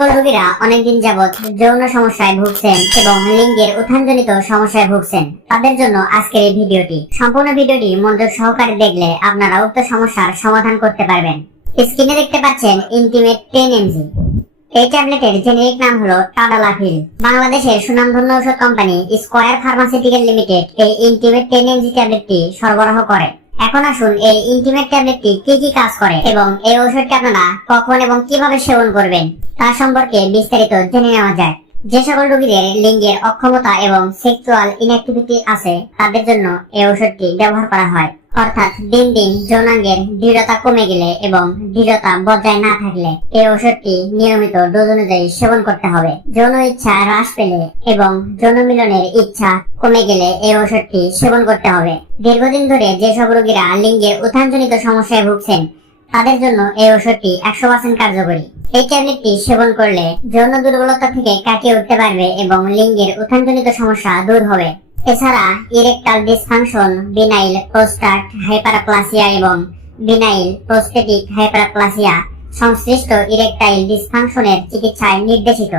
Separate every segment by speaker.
Speaker 1: সকল অনেকদিন যাবৎ যৌন সমস্যায় ভুগছেন এবং লিঙ্গের উত্থানজনিত সমস্যায় ভুগছেন। তাদের জন্য আজকের এই ভিডিওটি। সম্পূর্ণ ভিডিওটি মনোযোগ সহকারে দেখলে আপনারা উক্ত সমস্যার সমাধান করতে পারবেন। স্ক্রিনে দেখতে পাচ্ছেন ইন্টিমেট টেন এমজি এই ট্যাবলেটের জেনেরিক নাম হলো টাডালাফিল বাংলাদেশের সুনামধন্য ঔষধ কোম্পানি স্কয়ার ফার্মাসিউটিক্যাল লিমিটেড এই ইন্টিমেট টেন এমজি ট্যাবলেটটি সরবরাহ করে। এখন আসুন, এই ইন্টিমেট ট্যাবলেটটি কি কি কাজ করে এবং এই ওষুধটি আপনারা কখন এবং কীভাবে সেবন করবেন তার সম্পর্কে বিস্তারিত জেনে নেওয়া যায় যে সকল রোগীদের লিঙ্গের অক্ষমতা এবং সেক্সুয়াল ইনঅ্যাক্টিভিটি আছে, তাদের জন্য এই ঔষধটি ব্যবহার করা হয়। অর্থাৎ দিন দিন যৌনাঙ্গের দৃঢ়তা কমে গেলে এবং দৃঢ়তা বজায় না থাকলে এই ওষুধটি নিয়মিত ডোজ অনুযায়ী সেবন করতে হবে। যৌন ইচ্ছা হ্রাস পেলে এবং যৌন মিলনের ইচ্ছা কমে গেলে এই ওষুধটি সেবন করতে হবে। দীর্ঘদিন ধরে যেসব রোগীরা লিঙ্গের উত্থানজনিত সমস্যায় ভুগছেন তাদের জন্য এই ওষুধটি একশো পার্সেন্ট কার্যকরী। এই ট্যাবলেটটি সেবন করলে যৌন দুর্বলতা থেকে কাটিয়ে উঠতে পারবে এবং লিঙ্গের উত্থানজনিত সমস্যা দূর হবে। এছাড়া erectile dysfunction, benign prostate hyperplasia এবং বিনাইল প্রোস্টেটিক হাইপারপ্লাসিয়া সংশ্লিষ্ট ইরেকটাইল ডিসফাংশনের চিকিৎসায় নির্দেশিত।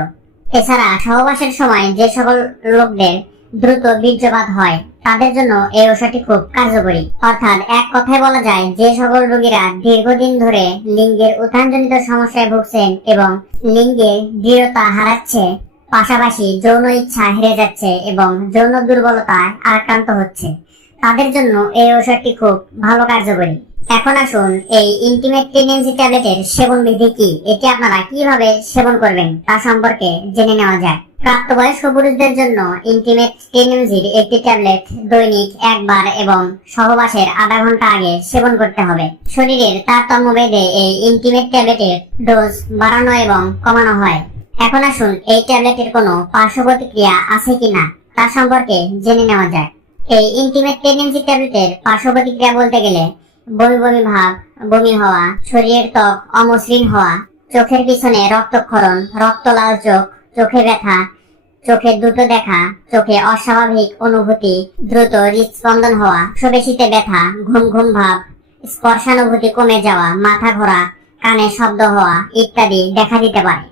Speaker 1: এছাড়া সহবাসের সময় যে সকল লোকদের দ্রুত বীর্যপাত হয়। তাদের জন্য এই ওষুধটি খুব কার্যকরী। অর্থাৎ এক কথায় বলা যায়, যে সকল রোগীরা দীর্ঘদিন ধরে লিঙ্গের উত্থানজনিত সমস্যায় ভুগছেন এবং লিঙ্গের দৃঢ়তা হারাচ্ছে, পাশাপাশি যৌন ইচ্ছা হেরে যাচ্ছে এবং যৌন দুর্বলতায় আক্রান্ত হচ্ছে, তাদের জন্য এই ঔষধটি খুব ভালো কার্যকরী। এখন আসুন এই ইন্টিমেট টেনেন্সি ট্যাবলেটের সেবন বিধি কি? এটি আপনারা কীভাবে সেবন করবেন তা সম্পর্কে জেনে নেওয়া যায় প্রাপ্তবয়স্ক পুরুষদের জন্য ইন্টিমেট টেনেন্সির একটি ট্যাবলেট দৈনিক একবার এবং সহবাসের আধা ঘণ্টা আগে সেবন করতে হবে। শরীরের তারতম্য বেঁধে এই ইন্টিমেট ট্যাবলেটের ডোজ বাড়ানো এবং কমানো হয়। এখন আসুন, এই ট্যাবলেটের কোনো পার্শ্ব প্রতিক্রিয়া আছে কিনা তা সম্পর্কে জেনে নেওয়া যায় এই ইন্টিমেট প্রেগনেন্সি ট্যাবলেটের পার্শ্ব প্রতিক্রিয়া বলতে গেলে বমি বমি ভাব, বমি হওয়া, শরীরের ত্বক অমসৃণ হওয়া, চোখের পিছনে রক্তক্ষরণ রক্ত লাল চোখ চোখে ব্যথা, চোখে দ্রুত দেখা, চোখে অস্বাভাবিক অনুভূতি, দ্রুত হৃদস্পন্দন হওয়া শোবেশিতে ব্যথা, ঘুম ঘুম ভাব, স্পর্শানুভূতি কমে যাওয়া, মাথা ঘোরা, কানে শব্দ হওয়া ইত্যাদি দেখা দিতে পারে।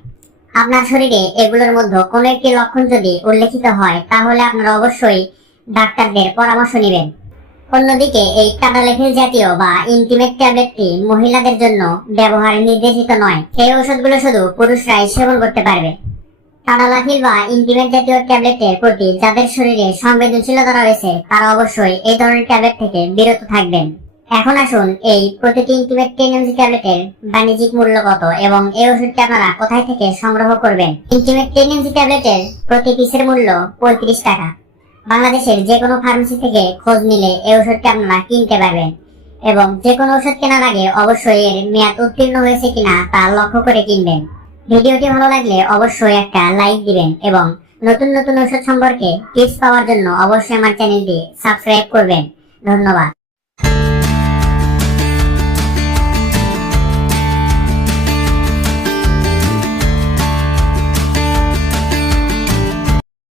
Speaker 1: আপনার শরীরে এগুলোর মধ্যে কোনো একটি লক্ষণ যদি উল্লেখিত হয়, তাহলে আপনারা অবশ্যই ডাক্তারদের পরামর্শ নেবেন। অন্যদিকে, এই টাটালেফিল জাতীয় বা ইন্টিমেট ট্যাবলেটটি মহিলাদের জন্য ব্যবহার নির্দেশিত নয়। এই ওষুধগুলো শুধু পুরুষরাই সেবন করতে পারবে। টাটালাফিল বা ইন্টিমেট জাতীয় ট্যাবলেটের প্রতি যাদের শরীরে সংবেদনশীলতা রয়েছে, তারা অবশ্যই এই ধরনের ট্যাবলেট থেকে বিরত থাকবেন। এখন আসুন এই প্রতিটি ইন্টিমেট টেনেন্সি ট্যাবলেটের বাণিজ্যিক মূল্য কত এবং এই ওষুধটি আপনারা কোথায় থেকে সংগ্রহ করবেন? ইন্টিমেট টেনেন্সি ট্যাবলেটের প্রতি পিসের মূল্য পঁয়ত্রিশ টাকা। বাংলাদেশের যে কোনো ফার্মেসি থেকে খোঁজ নিলে এই ওষুধটি আপনারা কিনতে পারবেন এবং যে কোনো ওষুধ কেনার আগে অবশ্যই এর মেয়াদ উত্তীর্ণ হয়েছে কিনা তা লক্ষ্য করে কিনবেন। ভিডিওটি ভালো লাগলে অবশ্যই একটা লাইক দিবেন এবং নতুন নতুন ঔষধ সম্পর্কে টিপস পাওয়ার জন্য অবশ্যই আমার চ্যানেলটি সাবস্ক্রাইব করবেন। ধন্যবাদ।